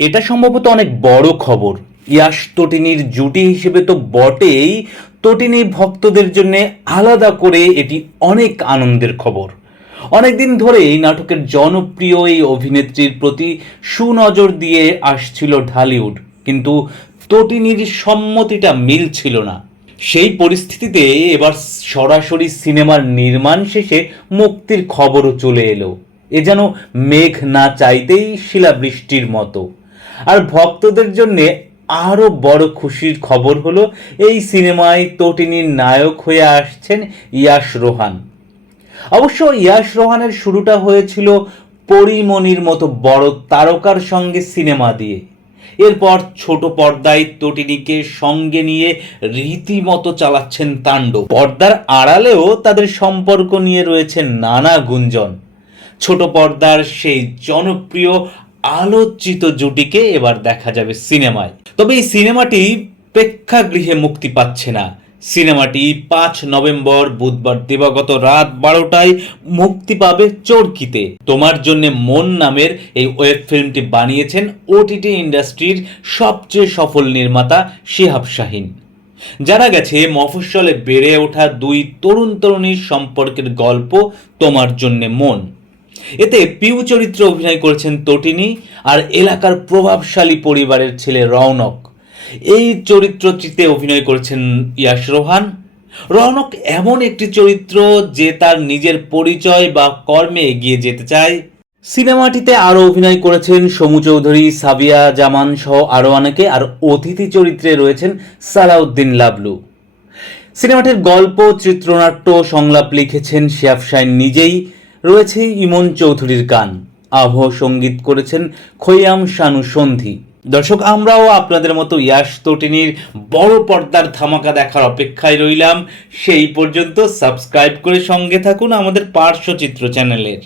এটা সম্ভবত অনেক বড় খবর। ইয়াশ তটিনীর জুটি হিসেবে তো বটেই, তটিনী ভক্তদের জন্য আলাদা করে এটি অনেক আনন্দের খবর। অনেকদিন ধরেই নাটকের জনপ্রিয় এই অভিনেত্রীর প্রতি সুনজর দিয়ে আসছিল ঢালিউড, কিন্তু তটিনীর সম্মতিটা মিলছিল না। সেই পরিস্থিতিতে এবার সরাসরি সিনেমার নির্মাণ শেষে মুক্তির খবরও চলে এলো। এ যেন মেঘ না চাইতেই শিলাবৃষ্টির মতো। আর ভক্তদের জন্য আরও বড় খুশির খবর হলো, এই সিনেমায় তটিনীর নায়ক হয়ে আসছেন ইয়াশ রোহান। অবশ্য ইয়াশ রোহানের শুরুটা হয়েছিল পরীমণির মতো বড় তারকার সঙ্গে সিনেমা দিয়ে। এরপর ছোট পর্দায় তটিনীকে সঙ্গে নিয়ে রীতিমতো চালাচ্ছেন তাণ্ডব। পর্দার আড়ালেও তাদের সম্পর্ক নিয়ে রয়েছে নানা গুঞ্জন। ছোট পর্দার সেই জনপ্রিয় আলোচিত জুটিকে এবার দেখা যাবে সিনেমায়। তবে এই সিনেমাটি প্রেক্ষাগৃহে মুক্তি পাচ্ছে না। সিনেমাটি 5 নভেম্বর বুধবার দিবাগত রাত 12টায় মুক্তি পাবে চরকিতে। তোমার জন্য মন নামের এই ওয়েব ফিল্মটি বানিয়েছেন ওটিটি ইন্ডাস্ট্রির সবচেয়ে সফল নির্মাতা শিহাব শাহীন। জানা গেছে মফস্বলে বেড়ে ওঠা দুই তরুণ তরুণীর সম্পর্কের গল্প তোমার জন্য মন। এতে পিউ চরিত্রে অভিনয় করেছেন তটিনী আর এলাকার প্রভাবশালী পরিবারের ছেলে রৌনক। এই চরিত্রটিতে অভিনয় করেছেন ইয়াশ রোহান। রৌনক এমন একটি চরিত্র যে তার নিজের পরিচয় বা কর্মে এগিয়ে যেতে চায়। সিনেমাটিতে আরও অভিনয় করেছেন সমু চৌধুরী, সাবিয়া জামান সহ আরও অনেকে। আর অতিথি চরিত্রে রয়েছেন সালাউদ্দিন লাবলু। সিনেমাটির গল্প, চিত্রনাট্য, সংলাপ লিখেছেন শিহাব শাহীন নিজেই। রয়েছে ইমন চৌধুরীর গান। আবহ সঙ্গীত করেছেন খৈয়াম শানু সন্ধি। দর্শক, আমরাও আপনাদের মতো ইয়াশ তটিনীর বড় পর্দার ধামাকা দেখার অপেক্ষায় রইলাম। সেই পর্যন্ত সাবস্ক্রাইব করে সঙ্গে থাকুন আমাদের পার্শ্বচিত্র চ্যানেলের।